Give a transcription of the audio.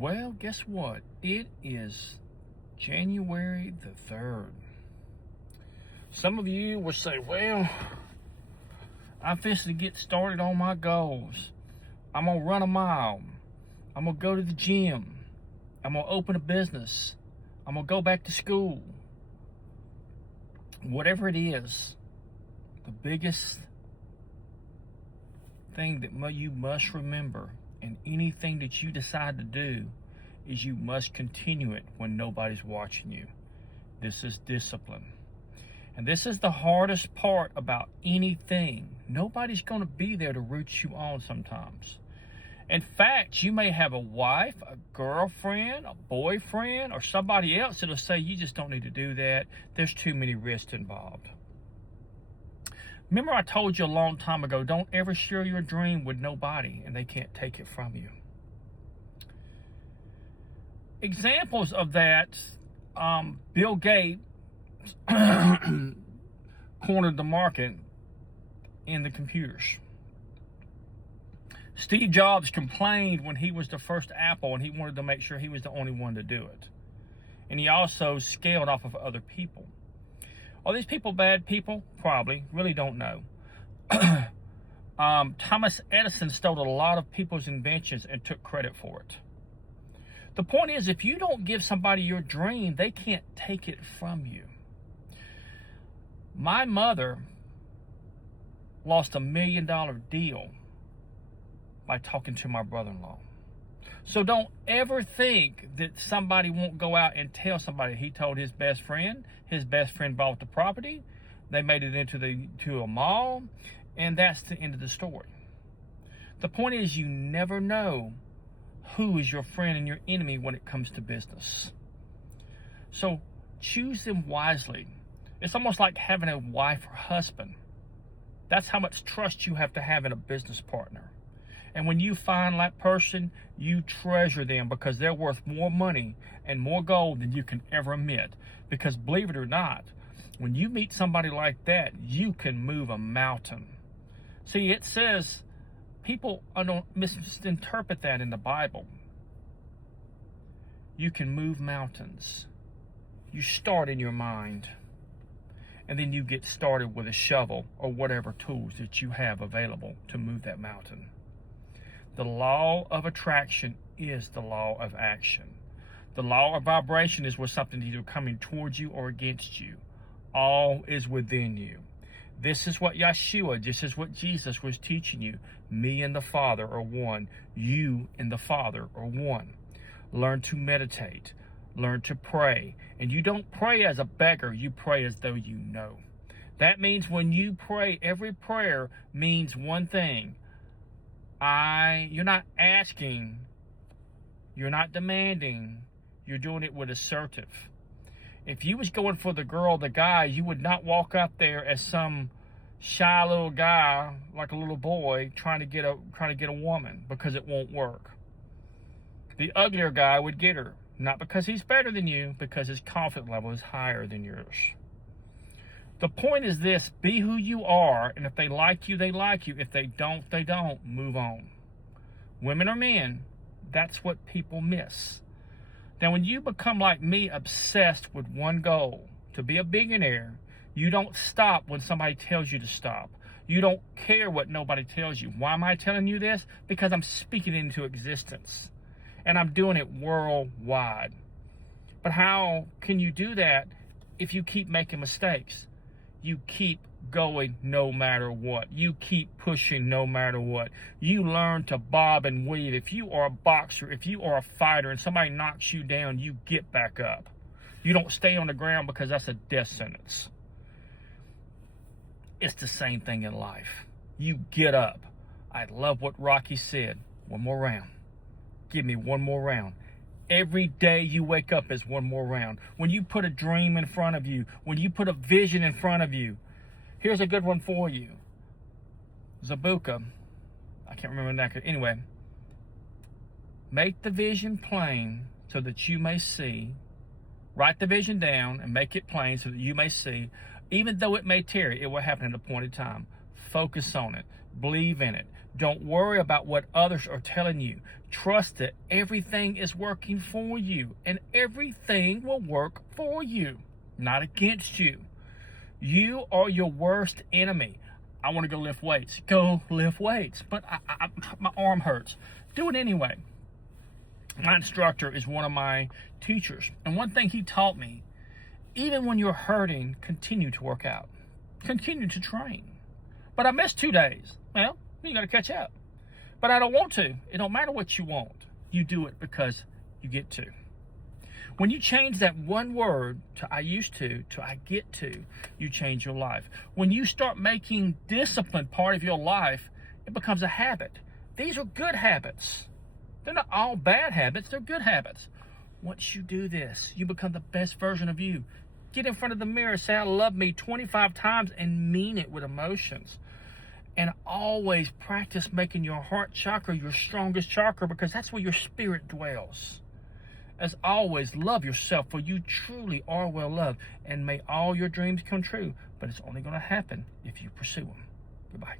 Well, guess what? It is January the 3rd. Some of you will say, well, I'm fixing to get started on my goals. I'm going to run a mile. I'm going to go to the gym. I'm going to open a business. I'm going to go back to school. Whatever it is, the biggest thing that you must remember in anything that you decide to do is you must continue it when nobody's watching you. This is discipline. And this is the hardest part about anything. Nobody's going to be there to root you on sometimes. In fact, you may have a wife, a girlfriend, a boyfriend, or somebody else that'll say you just don't need to do that. There's too many risks involved. Remember I told you a long time ago, don't ever share your dream with nobody and they can't take it from you. Examples of that, Bill Gates cornered the market in the computers. Steve Jobs complained when he was the first Apple and he wanted to make sure he was the only one to do it. And he also scaled off of other people. Are these people bad people? Probably. Really don't know. Thomas Edison stole a lot of people's inventions and took credit for it. The point is, if you don't give somebody your dream, they can't take it from you. My mother lost $1 million deal by talking to my brother-in-law. So don't ever think that somebody won't go out and tell somebody. He told his best friend bought the property, they made it into a mall, and that's the end of the story. The point is, you never know who is your friend and your enemy when it comes to business. So choose them wisely. It's almost like having a wife or husband. That's how much trust you have to have in a business partner. And when you find that person, you treasure them because they're worth more money and more gold than you can ever admit. Because believe it or not, when you meet somebody like that, you can move a mountain. See, it says, people don't misinterpret that in the Bible. You can move mountains. You start in your mind. And then you get started with a shovel or whatever tools that you have available to move that mountain. The law of attraction is the law of action. The law of vibration is where something is either coming towards you or against you. All is within you. This is what Yeshua, this is what Jesus was teaching you. Me and the Father are one. You and the Father are one. Learn to meditate. Learn to pray. And you don't pray as a beggar. You pray as though you know. That means when you pray, every prayer means one thing. You're not asking, you're not demanding, you're doing it with assertive. If you was going for the girl, the guy, you would not walk up there as some shy little guy, like a little boy, trying to get a woman, because it won't work. The uglier guy would get her, not because he's better than you, because his confidence level is higher than yours. The point is this, be who you are, and if they like you, they like you. If they don't, they don't. Move on. Women or men, that's what people miss. Now, when you become like me, obsessed with one goal, to be a billionaire, you don't stop when somebody tells you to stop. You don't care what nobody tells you. Why am I telling you this? Because I'm speaking it into existence, and I'm doing it worldwide. But how can you do that if you keep making mistakes? You keep going no matter what. You keep pushing no matter what. You learn to bob and weave. If you are a boxer, if you are a fighter and somebody knocks you down, you get back up. You don't stay on the ground because that's a death sentence. It's the same thing in life. You get up. I love what Rocky said. One more round. Give me one more round. Every day you wake up is one more round. When you put a dream in front of you, when you put a vision in front of you, here's a good one for you. Zabuka, I can't remember that. Anyway, make the vision plain so that you may see. Write the vision down and make it plain so that you may see. Even though it may tarry, it will happen at an appointed time. Focus on it. Believe in it. Don't worry about what others are telling you. Trust that everything is working for you, and everything will work for you, not against you. You are your worst enemy. I want to go lift weights. Go lift weights. But my arm hurts. Do it anyway. My instructor is one of my teachers. And one thing he taught me, even when you're hurting, continue to work out. Continue to train. But I missed 2 days. Well, you got to catch up. But I don't want to. It don't matter what you want. You do it because you get to. When you change that one word to I used to I get to, you change your life. When you start making discipline part of your life, it becomes a habit. These are good habits. They're not all bad habits. They're good habits. Once you do this, you become the best version of you. Get in front of the mirror, say, I love me 25 times and mean it with emotions. And always practice making your heart chakra your strongest chakra, because that's where your spirit dwells. As always, love yourself, for you truly are well loved. And may all your dreams come true. But it's only going to happen if you pursue them. Goodbye.